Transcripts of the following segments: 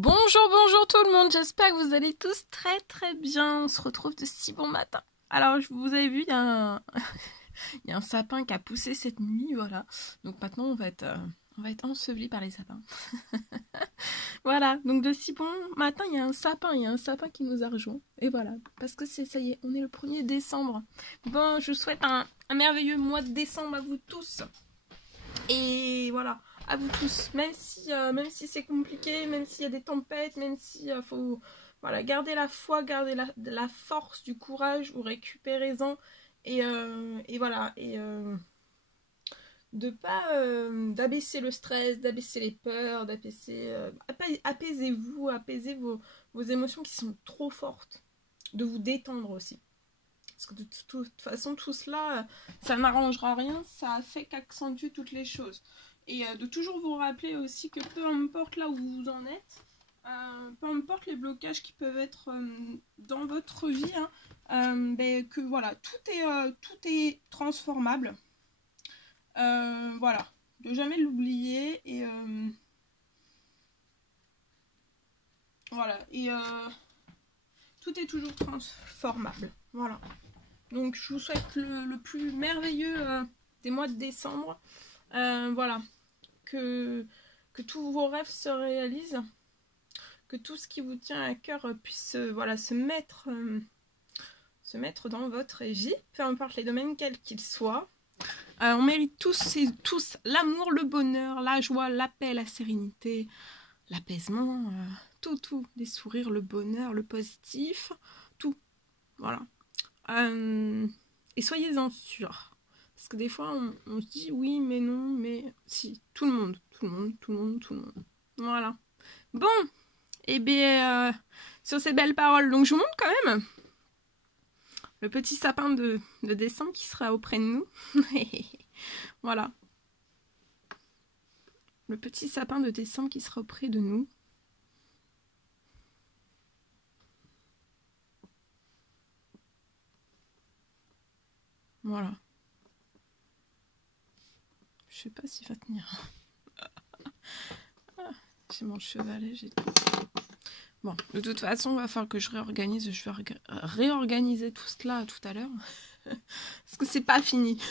Bonjour, bonjour tout le monde, j'espère que vous allez tous très très bien. On se retrouve de si bon matin. Alors, vous avez vu, il y a un sapin qui a poussé cette nuit, voilà. Donc maintenant, on va être ensevelis par les sapins. Voilà, donc de si bon matin, il y a un sapin qui nous a rejoints. Et voilà, parce que ça y est, on est le 1er décembre. Bon, je vous souhaite un merveilleux mois de décembre à vous tous. Et voilà, à vous tous, même si c'est compliqué, même s'il y a des tempêtes, même s'il faut voilà, garder la foi, garder la force, du courage, ou récupérez-en, et voilà, et de pas d'abaisser le stress, d'abaisser les peurs, apaisez-vous, apaisez vos émotions qui sont trop fortes, de vous détendre aussi. Parce que de toute façon, tout cela, ça n'arrangera rien, ça fait qu'accentuer toutes les choses. Et de toujours vous rappeler aussi que peu importe là où vous en êtes, peu importe les blocages qui peuvent être dans votre vie, que voilà, tout est transformable. Voilà, de jamais l'oublier. Et voilà, et tout est toujours transformable. Voilà. Donc je vous souhaite le plus merveilleux des mois de décembre. Voilà. Que tous vos rêves se réalisent. Que tout ce qui vous tient à cœur puisse voilà, se mettre dans votre vie. Peu importe les domaines quels qu'ils soient. On mérite tous l'amour, le bonheur, la joie, la paix, la sérénité, l'apaisement. Tout. Les sourires, le bonheur, le positif. Tout. Voilà. Et soyez-en sûrs. Parce que des fois, on se dit oui, mais non, mais si. Tout le monde. Voilà. Bon. Et bien, sur ces belles paroles, donc je vous montre quand même le petit sapin de décembre qui sera auprès de nous. Voilà. Le petit sapin de décembre qui sera auprès de nous. Voilà. Je sais pas s'il va tenir. J'ai mon chevalet, j'ai tout. Bon, de toute façon, il va falloir que je réorganise. Je vais réorganiser tout cela tout à l'heure. Parce que c'est pas fini.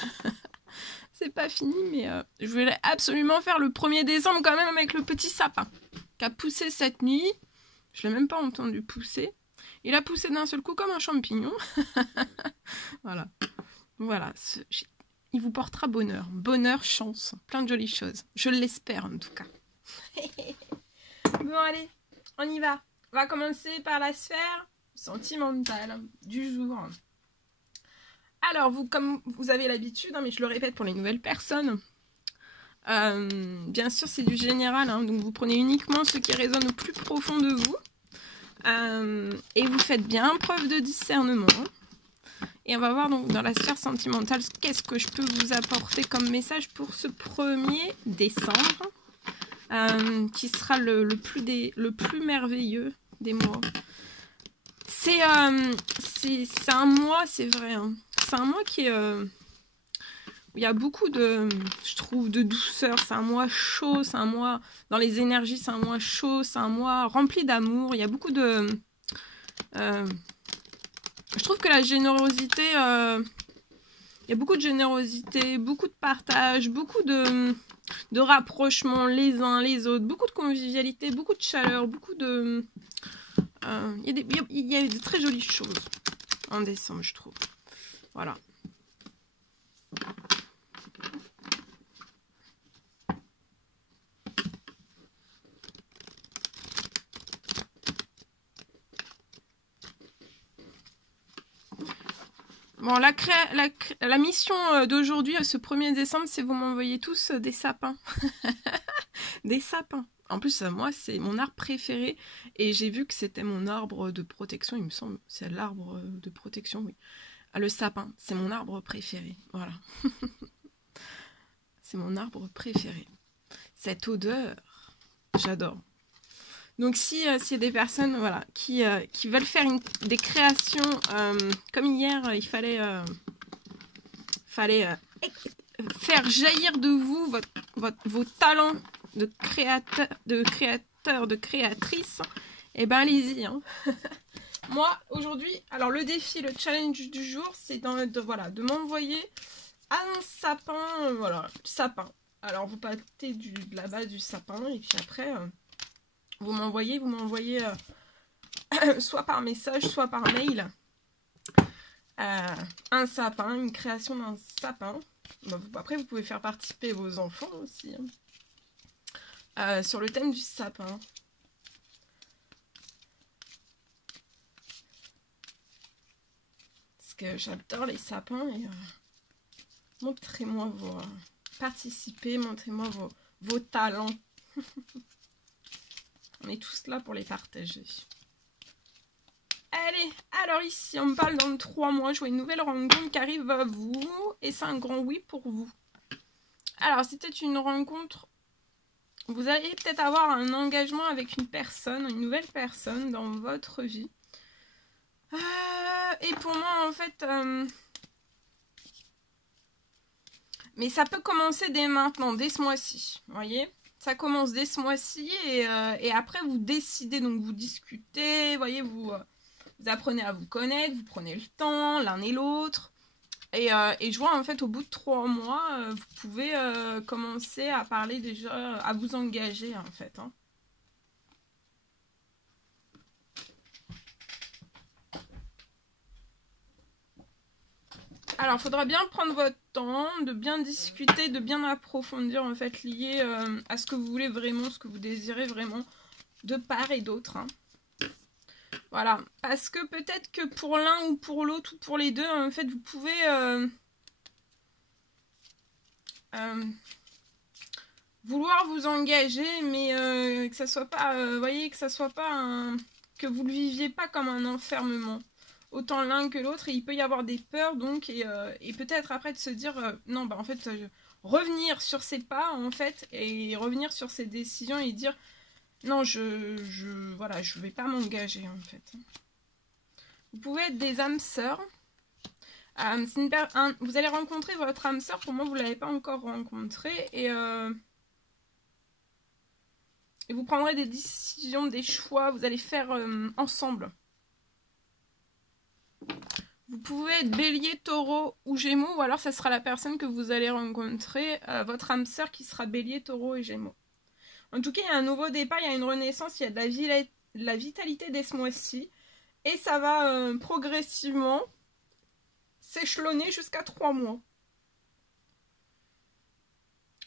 C'est pas fini, mais je voulais absolument faire le 1er décembre quand même avec le petit sapin qui a poussé cette nuit. Je l'ai même pas entendu pousser. Il a poussé d'un seul coup comme un champignon. Voilà. Voilà. Il vous portera bonheur. Bonheur, chance. Plein de jolies choses. Je l'espère en tout cas. Bon, allez. On y va. On va commencer par la sphère sentimentale du jour. Alors, comme vous avez l'habitude, mais je le répète pour les nouvelles personnes, bien sûr c'est du général, donc vous prenez uniquement ce qui résonne au plus profond de vous, et vous faites bien preuve de discernement. Et on va voir donc dans la sphère sentimentale, qu'est-ce que je peux vous apporter comme message pour ce 1er décembre, qui sera le plus merveilleux des mois. C'est un mois, c'est vrai, c'est un mois qui est... il y a beaucoup de, je trouve, de douceur. C'est un mois chaud, c'est un mois dans les énergies, c'est un mois chaud, c'est un mois rempli d'amour. Il y a beaucoup de... je trouve que la générosité... il y a beaucoup de générosité, beaucoup de partage, beaucoup de rapprochement les uns les autres, beaucoup de convivialité, beaucoup de chaleur, beaucoup de... il y a de très jolies choses en décembre, je trouve. Voilà. Bon, la mission d'aujourd'hui, ce 1er décembre, c'est vous m'envoyez tous des sapins. Des sapins. En plus, moi, c'est mon arbre préféré. Et j'ai vu que c'était mon arbre de protection, il me semble. C'est l'arbre de protection, oui. Le sapin, c'est mon arbre préféré. Voilà. C'est mon arbre préféré. Cette odeur, j'adore. Donc s'il y a des personnes voilà, qui veulent faire des créations, comme hier, il fallait faire jaillir de vous vos talents de créateur créateurs, de créatrices, eh ben allez-y. Hein. Moi, aujourd'hui, alors le défi, le challenge du jour, c'est de m'envoyer un sapin, voilà, sapin. Alors, vous partez de la base du sapin, et puis après, vous m'envoyez soit par message, soit par mail, un sapin, une création d'un sapin. Bon, après, vous pouvez faire participer vos enfants aussi, hein, sur le thème du sapin. Parce que j'adore les sapins et montrez-moi vos... participez, montrez-moi vos talents. On est tous là pour les partager. Allez, alors ici, on me parle dans 3 mois. Je vois une nouvelle rencontre qui arrive à vous. Et c'est un grand oui pour vous. Alors, c'était une rencontre. Vous allez peut-être avoir un engagement avec une personne, une nouvelle personne dans votre vie. Et pour moi, en fait... mais ça peut commencer dès maintenant, dès ce mois-ci. Vous voyez ? Ça commence dès ce mois-ci et après vous décidez, donc vous discutez, vous voyez, vous apprenez à vous connaître, vous prenez le temps l'un et l'autre. Et je vois en fait au bout de 3 mois, vous pouvez commencer à parler déjà, à vous engager en fait. Hein. Alors, il faudra bien prendre votre temps, de bien discuter, de bien approfondir, en fait, lié à ce que vous voulez vraiment, ce que vous désirez vraiment, de part et d'autre. Hein. Voilà. Parce que peut-être que pour l'un ou pour l'autre, ou pour les deux, en fait, vous pouvez... vouloir vous engager, mais que ça soit pas... voyez, que ça soit pas que vous le viviez pas comme un enfermement. Autant l'un que l'autre, et il peut y avoir des peurs, donc, et peut-être après de se dire, non, bah en fait, revenir sur ses pas, en fait, et revenir sur ses décisions, et dire, non, voilà, je vais pas m'engager, en fait. Vous pouvez être des âmes sœurs. Vous allez rencontrer votre âme sœur, pour moi, vous l'avez pas encore rencontré, et vous prendrez des décisions, des choix, vous allez faire ensemble. Vous pouvez être bélier, taureau ou gémeaux, ou alors ça sera la personne que vous allez rencontrer, votre âme sœur qui sera bélier, taureau et gémeaux. En tout cas, il y a un nouveau départ, il y a une renaissance, il y a de la vitalité dès ce mois-ci. Et ça va progressivement s'échelonner jusqu'à 3 mois.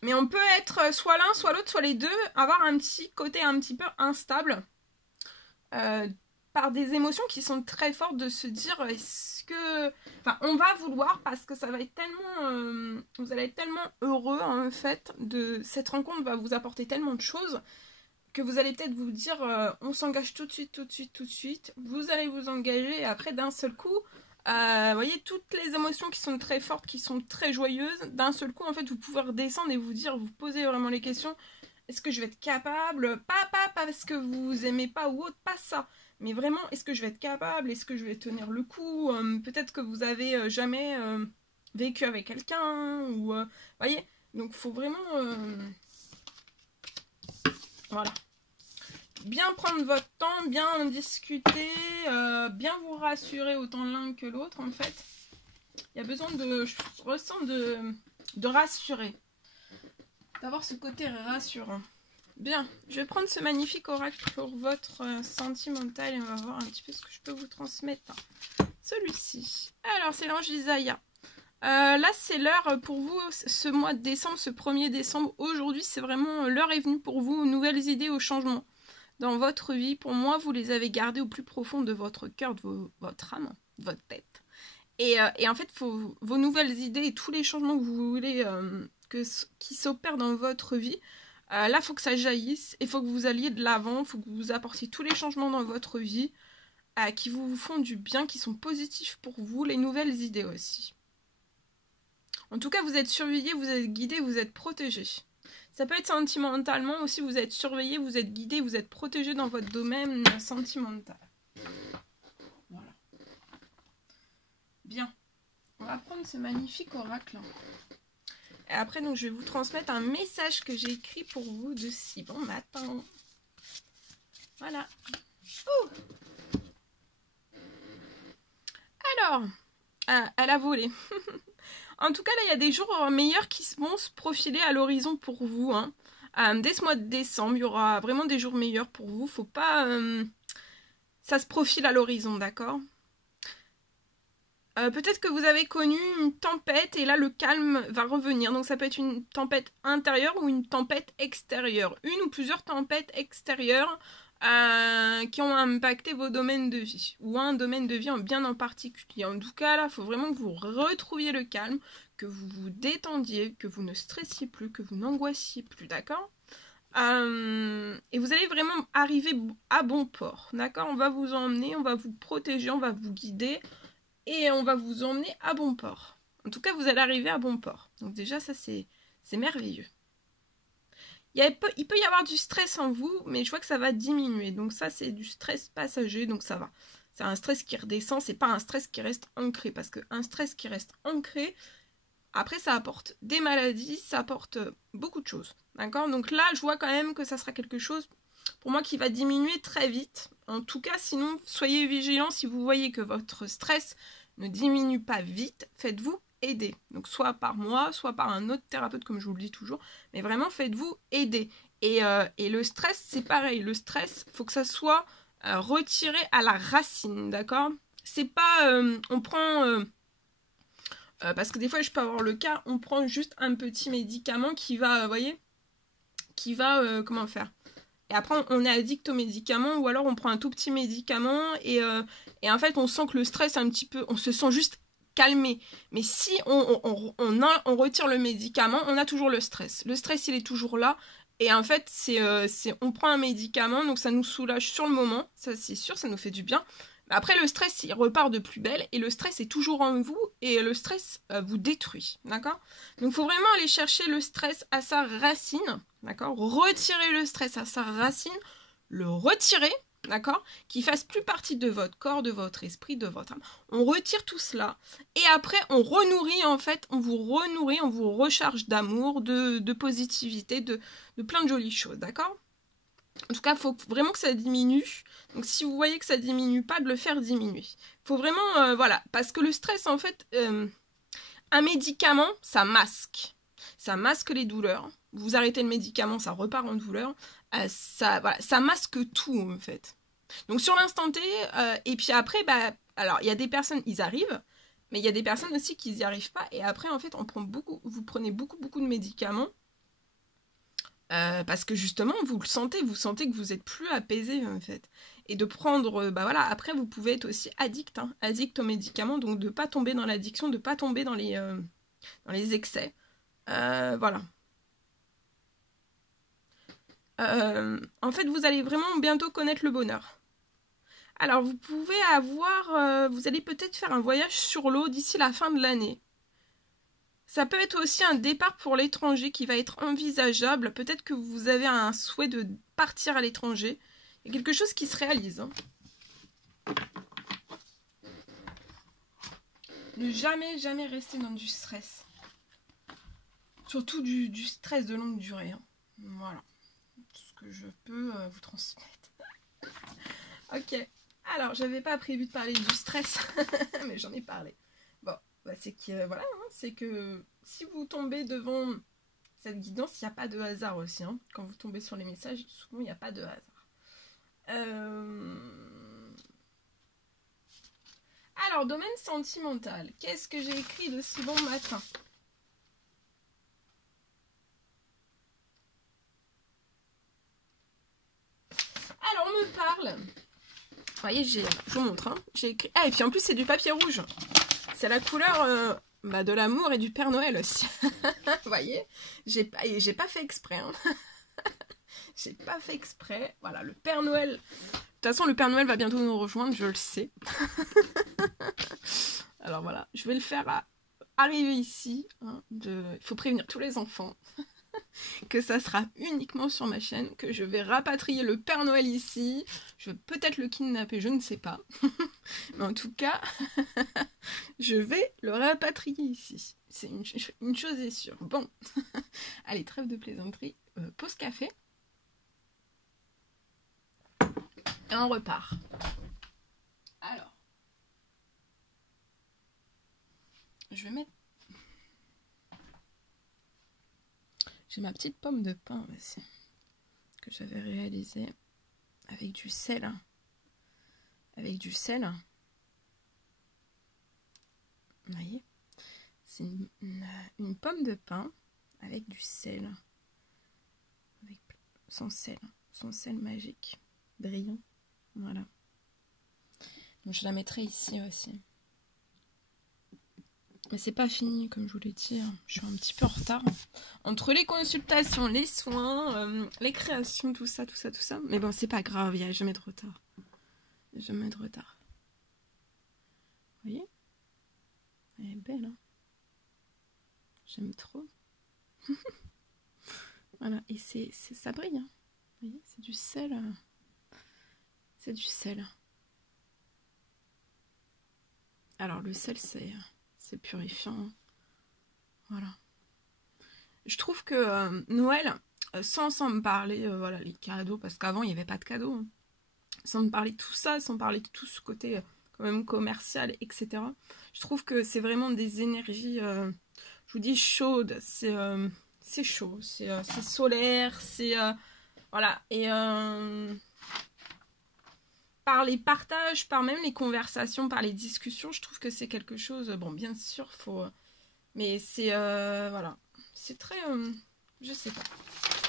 Mais on peut être soit l'un, soit l'autre, soit les deux, avoir un petit côté un petit peu instable. Par des émotions qui sont très fortes, de se dire est-ce que... Enfin, on va vouloir parce que ça va être tellement... vous allez être tellement heureux en fait, cette rencontre va vous apporter tellement de choses que vous allez peut-être vous dire on s'engage tout de suite. Vous allez vous engager et après d'un seul coup, vous voyez, toutes les émotions qui sont très fortes, qui sont très joyeuses, d'un seul coup en fait vous pouvez redescendre et vous dire, vous posez vraiment les questions. Est-ce que je vais être capable? Pas parce que vous aimez pas ou autre, pas ça. Mais vraiment, est-ce que je vais être capable? Est-ce que je vais tenir le coup? Peut-être que vous avez jamais vécu avec quelqu'un. Ou voyez? Donc, il faut vraiment... voilà. Bien prendre votre temps, bien en discuter, bien vous rassurer autant l'un que l'autre, en fait. Il y a besoin de... Je ressens de rassurer. D'avoir ce côté rassurant. Bien, je vais prendre ce magnifique oracle pour votre sentimental et on va voir un petit peu ce que je peux vous transmettre. Celui-ci. Alors, c'est l'ange Isaïa. Là, c'est l'heure pour vous, ce mois de décembre, ce 1er décembre. Aujourd'hui, c'est vraiment l'heure est venue pour vous, nouvelles idées au changement dans votre vie. Pour moi, vous les avez gardées au plus profond de votre cœur, de votre âme, de votre tête. Et en fait, vos nouvelles idées et tous les changements que vous voulez qui s'opèrent dans votre vie, là, il faut que ça jaillisse, il faut que vous alliez de l'avant, il faut que vous apportiez tous les changements dans votre vie qui vous font du bien, qui sont positifs pour vous, les nouvelles idées aussi. En tout cas, vous êtes surveillé, vous êtes guidé, vous êtes protégé. Ça peut être sentimentalement aussi, vous êtes surveillé, vous êtes guidé, vous êtes protégé dans votre domaine sentimental. Voilà. Bien. On va prendre ce magnifique oracle. Et après, donc, je vais vous transmettre un message que j'ai écrit pour vous de si bon matin. Voilà. Ouh. Alors, elle a volé. En tout cas, là, il y a des jours meilleurs qui vont se profiler à l'horizon pour vous. Hein. Dès ce mois de décembre, il y aura vraiment des jours meilleurs pour vous. Faut pas... ça se profile à l'horizon, d'accord? Peut-être que vous avez connu une tempête et là, le calme va revenir. Donc, ça peut être une tempête intérieure ou une tempête extérieure. Une ou plusieurs tempêtes extérieures qui ont impacté vos domaines de vie ou un domaine de vie bien en particulier. En tout cas, là, il faut vraiment que vous retrouviez le calme, que vous vous détendiez, que vous ne stressiez plus, que vous n'angoissiez plus, d'accord? Et vous allez vraiment arriver à bon port, d'accord? On va vous emmener, on va vous protéger, on va vous guider et on va vous emmener à bon port. En tout cas, vous allez arriver à bon port. Donc déjà, ça, c'est merveilleux. Il peut y avoir du stress en vous, mais je vois que ça va diminuer. Donc ça, c'est du stress passager, donc ça va. C'est un stress qui redescend, c'est pas un stress qui reste ancré. Parce qu'un stress qui reste ancré, après, ça apporte des maladies, ça apporte beaucoup de choses. D'accord? Donc là, je vois quand même que ça sera quelque chose, pour moi, qui va diminuer très vite. En tout cas, sinon, soyez vigilants. Si vous voyez que votre stress ne diminue pas vite, faites-vous aider. Donc soit par moi, soit par un autre thérapeute, comme je vous le dis toujours. Mais vraiment, faites-vous aider. Et le stress, c'est pareil. Le stress, il faut que ça soit retiré à la racine, d'accord? C'est pas... on prend... parce que des fois, je peux avoir le cas, on prend juste un petit médicament qui va, vous voyez, qui va, comment faire? Et après, on est addict aux médicaments, ou alors on prend un tout petit médicament, et en fait, on sent que le stress, un petit peu, on se sent juste calmé. Mais si on retire le médicament, on a toujours le stress. Le stress, il est toujours là. Et en fait, on prend un médicament, donc ça nous soulage sur le moment, ça c'est sûr, ça nous fait du bien. Après, le stress, il repart de plus belle, et le stress est toujours en vous, et le stress vous détruit, d'accord? Donc, il faut vraiment aller chercher le stress à sa racine, d'accord? Retirer le stress à sa racine, le retirer, d'accord? Qu'il fasse plus partie de votre corps, de votre esprit, de votre âme. On retire tout cela, et après, on renourrit, en fait, on vous renourrit, on vous recharge d'amour, de positivité, de plein de jolies choses, d'accord? En tout cas, il faut vraiment que ça diminue. Donc, si vous voyez que ça diminue pas, de le faire diminuer. Il faut vraiment, voilà, parce que le stress, en fait, un médicament, ça masque. Ça masque les douleurs. Vous arrêtez le médicament, ça repart en douleur. Voilà, ça masque tout, en fait. Donc, sur l'instant T, et puis après, bah, alors, il y a des personnes, ils arrivent, mais il y a des personnes aussi qui n'y arrivent pas. Et après, en fait, vous prenez beaucoup de médicaments. Parce que justement, vous sentez que vous êtes plus apaisé en fait. Et de prendre, bah voilà, après vous pouvez être aussi addict, hein, addict aux médicaments, donc de pas tomber dans l'addiction, de pas tomber dans les excès. Voilà. En fait, vous allez vraiment bientôt connaître le bonheur. Alors, vous pouvez vous allez peut-être faire un voyage sur l'eau d'ici la fin de l'année. Ça peut être aussi un départ pour l'étranger qui va être envisageable. Peut-être que vous avez un souhait de partir à l'étranger. Il y a quelque chose qui se réalise. Hein. Ne jamais rester dans du stress. Surtout du stress de longue durée. Hein. Voilà. Tout ce que je peux vous transmettre. Ok. Alors, j'avais pas prévu de parler du stress, mais j'en ai parlé. Bon, bah, c'est que voilà, hein, c'est que si vous tombez devant cette guidance, il n'y a pas de hasard aussi. Hein. Quand vous tombez sur les messages, souvent il n'y a pas de hasard. Alors, domaine sentimental. Qu'est-ce que j'ai écrit de si bon matin? Alors, on me parle. Vous voyez, je vous montre. Hein, j'ai écrit. Ah, et puis en plus, c'est du papier rouge. C'est la couleur de l'amour et du Père Noël aussi. Vous voyez, j'ai pas fait exprès. Hein. J'ai pas fait exprès. Voilà, le Père Noël. De toute façon, le Père Noël va bientôt nous rejoindre, je le sais. Alors voilà, je vais le faire arriver ici. Hein, il faut prévenir tous les enfants que ça sera uniquement sur ma chaîne, que je vais rapatrier le Père Noël ici. Je vais peut-être le kidnapper, je ne sais pas. Mais en tout cas, je vais le rapatrier ici. C'est une chose est sûre. Bon, allez, trêve de plaisanterie. Pause café. Et on repart. Alors. Je vais mettre... J'ai ma petite pomme de pain aussi, que j'avais réalisée avec du sel. Avec du sel. Vous voyez, c'est une pomme de pain avec du sel. Avec son sel magique, brillant. Voilà. Donc je la mettrai ici aussi. Mais c'est pas fini, comme je vous l'ai dit. Je suis un petit peu en retard. Entre les consultations, les soins, les créations, tout ça. Mais bon, c'est pas grave, il n'y a jamais de retard. Jamais de retard. Vous voyez? Elle est belle, hein? J'aime trop. Voilà, et ça brille, hein? Vous voyez? C'est du sel. C'est du sel. Alors, le sel, c'est purifiant. Hein. Voilà. Je trouve que Noël, sans me parler, voilà, les cadeaux, parce qu'avant, il n'y avait pas de cadeaux. Hein. Sans me parler de tout ça, sans parler de tout ce côté quand même commercial, etc. Je trouve que c'est vraiment des énergies, je vous dis, chaudes. C'est chaud, c'est solaire, c'est... voilà. Et par les partages, par même les conversations, par les discussions, je trouve que c'est quelque chose... Bon, bien sûr, faut... mais c'est... voilà. C'est très... je sais pas.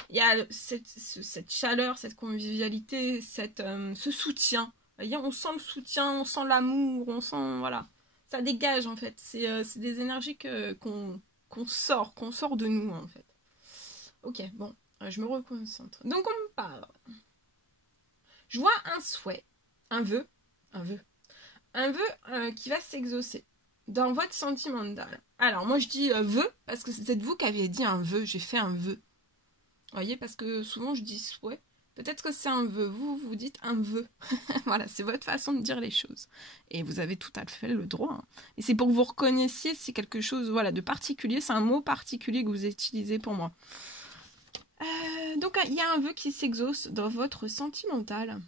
Il y a cette chaleur, cette convivialité, ce soutien. Vous voyez, on sent le soutien, on sent l'amour, on sent... Voilà. Ça dégage, en fait. C'est des énergies qu'on sort de nous, en fait. Ok, bon. Je me reconcentre. Donc, on me parle. Je vois un souhait, un vœu qui va s'exaucer dans votre sentimental. Alors, moi, je dis vœu, parce que c'est vous qui aviez dit un vœu. J'ai fait un vœu. Vous voyez, parce que souvent je dis souhait. Peut-être que c'est un vœu. Vous dites un vœu. Voilà, c'est votre façon de dire les choses. Et vous avez tout à fait le droit. Hein. Et c'est pour que vous reconnaissiez si c'est quelque chose voilà, de particulier. C'est un mot particulier que vous utilisez pour moi. Donc, il y a un vœu qui s'exauce dans votre sentimental.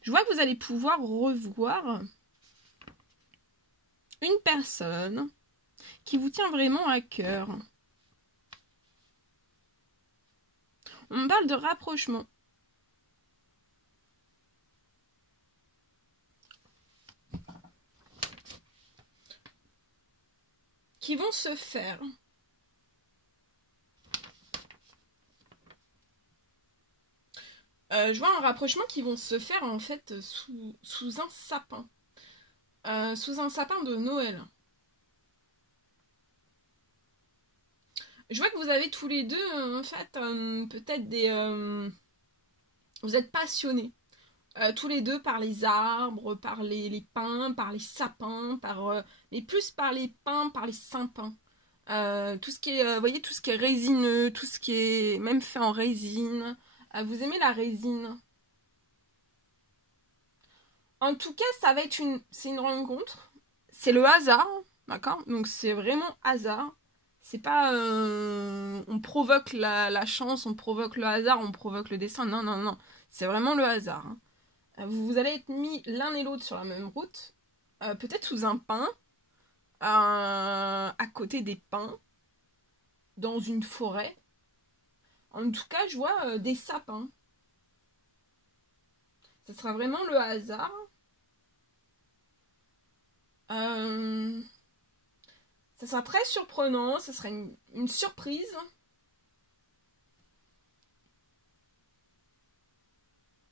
Je vois que vous allez pouvoir revoir une personne qui vous tient vraiment à cœur. On me parle de rapprochement. Qui vont se faire. Je vois un rapprochement qui vont se faire en fait sous un sapin. Sous un sapin de Noël. Je vois que vous avez tous les deux, en fait, peut-être des... vous êtes passionnés. Tous les deux par les arbres, par les pins, par les sapins, mais plus par les pins, par les sapins. Tout ce qui est, vous voyez, tout ce qui est résineux, tout ce qui est même fait en résine. Vous aimez la résine? En tout cas, ça va être c'est une rencontre. C'est le hasard, d'accord? Donc c'est vraiment hasard. C'est pas on provoque la chance, on provoque le hasard, on provoque le destin. Non, non, non. C'est vraiment le hasard. Hein. Vous allez être mis l'un et l'autre sur la même route. Peut-être sous un pin. À côté des pins. Dans une forêt. En tout cas, je vois des sapins. Ce sera vraiment le hasard. Ça sera très surprenant. Ça sera une surprise.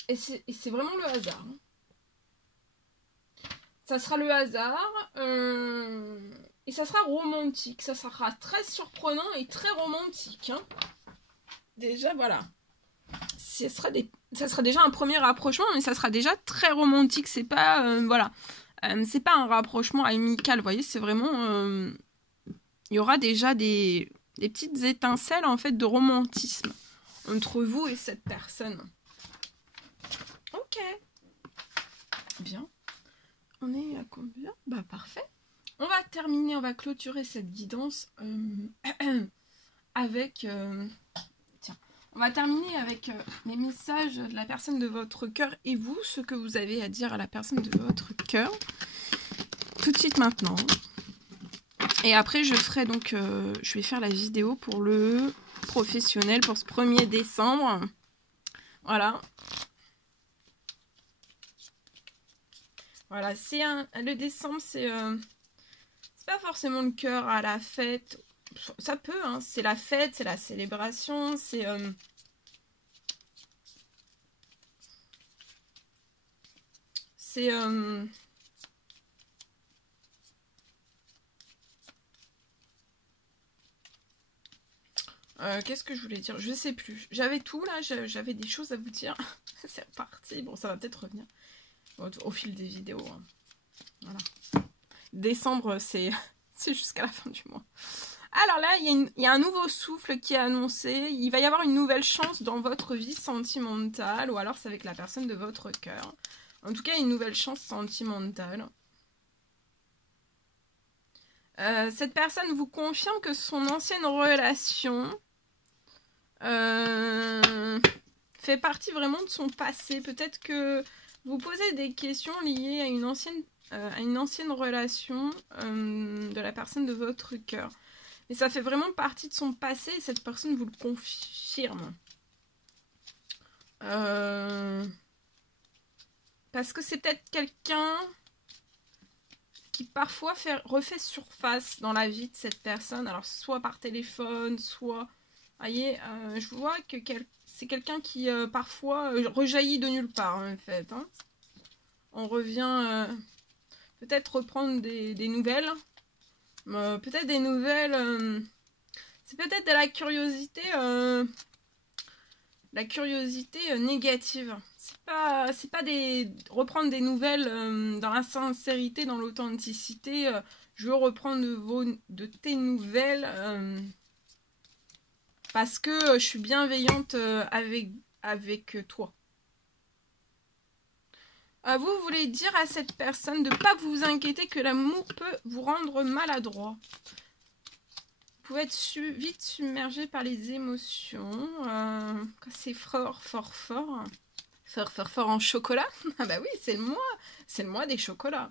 Et c'est vraiment le hasard. Ça sera le hasard. Et ça sera romantique. Ça sera très surprenant et très romantique. Hein. Déjà, voilà. Ça sera déjà un premier rapprochement, mais ça sera déjà très romantique. C'est pas... voilà. C'est pas un rapprochement amical, vous voyez. C'est vraiment... il y aura déjà des petites étincelles, en fait, de romantisme entre vous et cette personne. Ok. Bien. On est à combien? Bah, parfait. On va terminer, on va clôturer cette guidance avec... tiens, On va terminer avec les messages de la personne de votre cœur et vous, ce que vous avez à dire à la personne de votre cœur. Tout de suite maintenant. Et après, je ferai donc, je vais faire la vidéo pour le professionnel pour ce 1er décembre. Voilà. Voilà, le décembre, c'est pas forcément le cœur à la fête. Ça peut, hein, c'est la fête, c'est la célébration, c'est... qu'est-ce que je voulais dire? Je sais plus. J'avais tout là, j'avais des choses à vous dire. C'est reparti. Bon, ça va peut-être revenir au fil des vidéos. Hein. Voilà. Décembre, c'est jusqu'à la fin du mois. Alors là, il y a un nouveau souffle qui est annoncé. Il va y avoir une nouvelle chance dans votre vie sentimentale. Ou alors c'est avec la personne de votre cœur. En tout cas, une nouvelle chance sentimentale. Cette personne vous confirme que son ancienne relation fait partie vraiment de son passé. Peut-être que vous posez des questions liées à une ancienne relation de la personne de votre cœur. Mais ça fait vraiment partie de son passé et cette personne vous le confirme. Parce que c'est peut-être quelqu'un qui parfois refait surface dans la vie de cette personne. Alors soit par téléphone, soit... Vous voyez, je vois que c'est quelqu'un qui parfois rejaillit de nulle part en fait. Hein. On revient peut-être reprendre des nouvelles. Peut-être des nouvelles... c'est peut-être de la curiosité négative. C'est pas reprendre des nouvelles dans la sincérité, dans l'authenticité. Je veux reprendre de tes nouvelles parce que je suis bienveillante avec toi. Vous voulez dire à cette personne de ne pas vous inquiéter que l'amour peut vous rendre maladroit. Vous pouvez être vite submergé par les émotions. C'est fort en chocolat. Ah bah oui, c'est le mois des chocolats.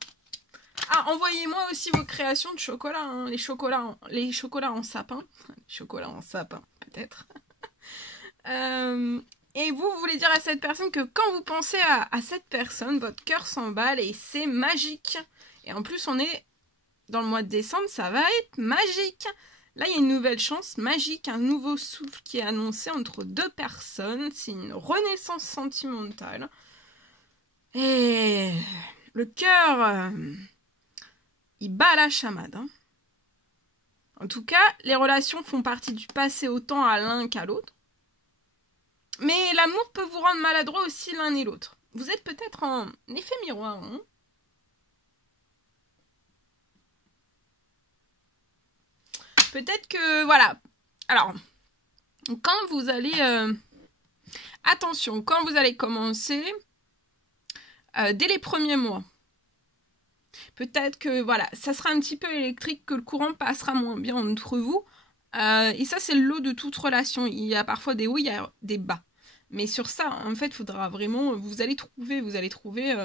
Ah, envoyez-moi aussi vos créations de chocolat. Hein. Les chocolats en sapin. Chocolat en sapin, peut-être. Et vous voulez dire à cette personne que quand vous pensez à cette personne, votre cœur s'emballe et c'est magique. Et en plus, on est dans le mois de décembre, ça va être magique. Là, il y a une nouvelle chance magique, un nouveau souffle qui est annoncé entre deux personnes. C'est une renaissance sentimentale. Et le cœur, il bat la chamade. Hein. En tout cas, les relations font partie du passé autant à l'un qu'à l'autre. Mais l'amour peut vous rendre maladroit aussi l'un et l'autre. Vous êtes peut-être en effet miroir. Hein. Peut-être que, voilà. Alors, quand vous allez... attention, quand vous allez commencer, dès les premiers mois, peut-être que, voilà, ça sera un petit peu électrique, que le courant passera moins bien entre vous. Et ça, c'est le lot de toute relation. Il y a parfois des hauts, il y a des bas. Mais sur ça, en fait, il faudra vraiment... Vous allez trouver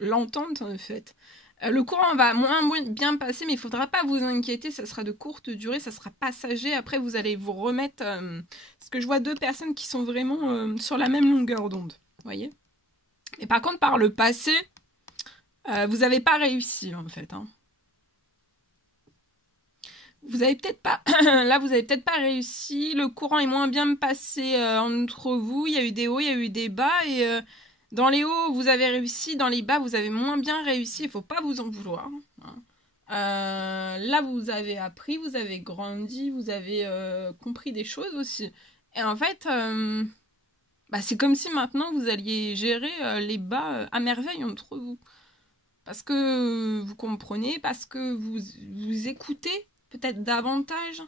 l'entente, en fait. Le courant va moins bien passer, mais il ne faudra pas vous inquiéter. Ça sera de courte durée, ça sera passager. Après, vous allez vous remettre... parce que je vois deux personnes qui sont vraiment sur la même longueur d'onde. Vous voyez ? Et par contre, par le passé, vous n'avez pas réussi, en fait. Hein. Vous avez peut-être pas... Là, vous avez peut-être pas réussi. Le courant est moins bien passé entre vous. Il y a eu des hauts, il y a eu des bas. Et dans les hauts, vous avez réussi. Dans les bas, vous avez moins bien réussi. Il ne faut pas vous en vouloir. Hein. Là, vous avez appris, vous avez grandi, vous avez compris des choses aussi. Et en fait, c'est comme si maintenant, vous alliez gérer les bas à merveille entre vous. Parce que vous comprenez, parce que vous écoutez peut-être davantage.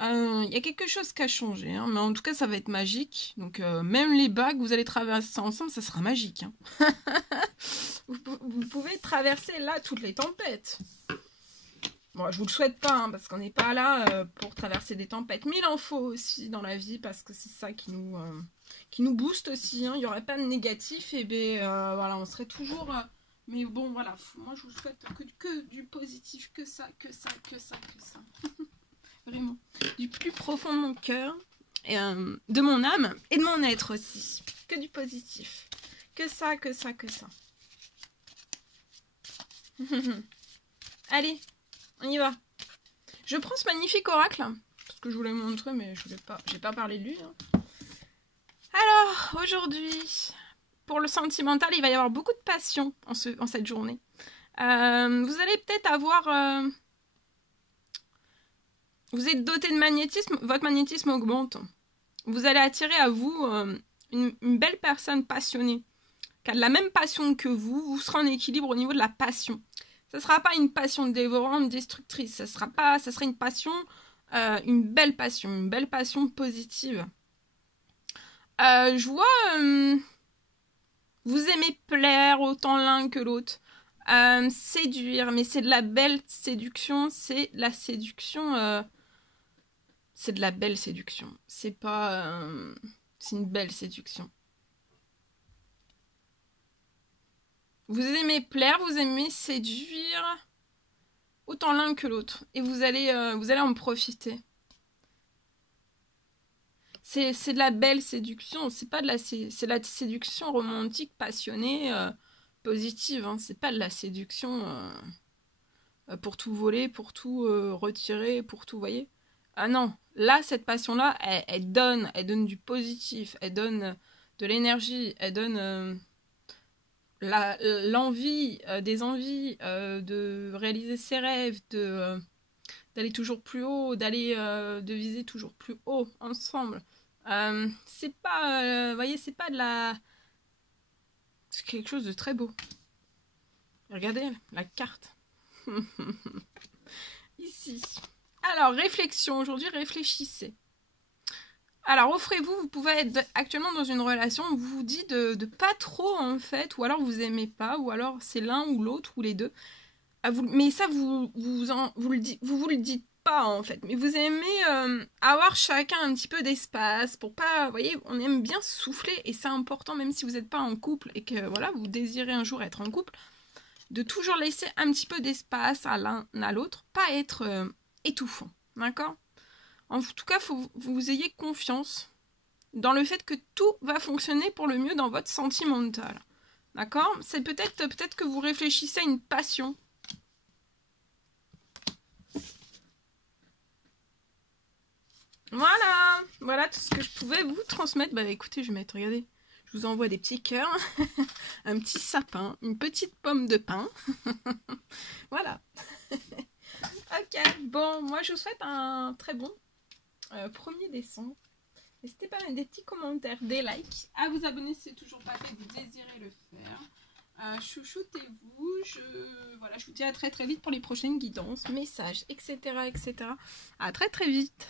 Il y a quelque chose qui a changé, hein, mais en tout cas, ça va être magique. Donc, même les bas que vous allez traverser ensemble, ça sera magique. Hein. Vous pouvez traverser là toutes les tempêtes. Bon, je vous le souhaite pas, hein, parce qu'on n'est pas là pour traverser des tempêtes. Mais il en faut aussi dans la vie, parce que c'est ça qui nous booste aussi. Hein. Il n'y aurait pas de négatif, et ben voilà, on serait toujours... mais bon, voilà, moi je vous souhaite que du positif, que ça. Vraiment. Du plus profond de mon cœur, et, de mon âme, et de mon être aussi. Que du positif. Que ça. Allez, on y va. Je prends ce magnifique oracle, parce que je voulais vous montrer, mais j'ai pas parlé de lui. Hein. Alors, aujourd'hui, pour le sentimental, il va y avoir beaucoup de passion en cette journée. Vous allez peut-être avoir... vous êtes doté de magnétisme, votre magnétisme augmente. Vous allez attirer à vous une belle personne passionnée, qui a de la même passion que vous serez en équilibre au niveau de la passion. Ce ne sera pas une passion dévorante, destructrice. Ce sera une passion, une belle passion positive. Je vois, vous aimez plaire autant l'un que l'autre. Séduire, mais c'est de la belle séduction. C'est la séduction. C'est de la belle séduction. C'est pas... c'est une belle séduction. Vous aimez plaire, vous aimez séduire autant l'un que l'autre. Et vous allez en profiter. C'est de la belle séduction. C'est pas de la... C'est la séduction romantique, passionnée, positive. Hein. C'est pas de la séduction pour tout voler, pour tout retirer, pour tout... Voyez ? Ah non. Là, cette passion-là, elle donne du positif. Elle donne de l'énergie. Elle donne... l'envie, des envies de réaliser ses rêves, d'aller toujours plus haut, de viser toujours plus haut ensemble. C'est pas, voyez, c'est pas de la... C'est quelque chose de très beau. Regardez la carte. Ici. Alors, réflexion. Aujourd'hui, réfléchissez. Alors, offrez-vous, vous pouvez être actuellement dans une relation où vous vous dites de pas trop, en fait, ou alors vous aimez pas, ou alors c'est l'un ou l'autre, ou les deux. Mais ça, vous le dites pas, en fait. Mais vous aimez avoir chacun un petit peu d'espace pour pas... Vous voyez, on aime bien souffler, et c'est important, même si vous n'êtes pas en couple, et que, voilà, vous désirez un jour être en couple, de toujours laisser un petit peu d'espace à l'un à l'autre, pas être étouffant, d'accord ? En tout cas, il faut que vous ayez confiance dans le fait que tout va fonctionner pour le mieux dans votre sentimental. D'accord ? C'est peut-être que vous réfléchissez à une passion. Voilà tout ce que je pouvais vous transmettre. Bah écoutez, je vais mettre, regardez, je vous envoie des petits cœurs, un petit sapin, une petite pomme de pin. Voilà. Ok, bon, moi je vous souhaite un très bon 1er décembre. N'hésitez pas à mettre des petits commentaires, des likes, à vous abonner si c'est toujours pas fait, vous désirez le faire. Chouchoutez-vous, je vous dis à très très vite pour les prochaines guidances, messages, etc. À très très vite.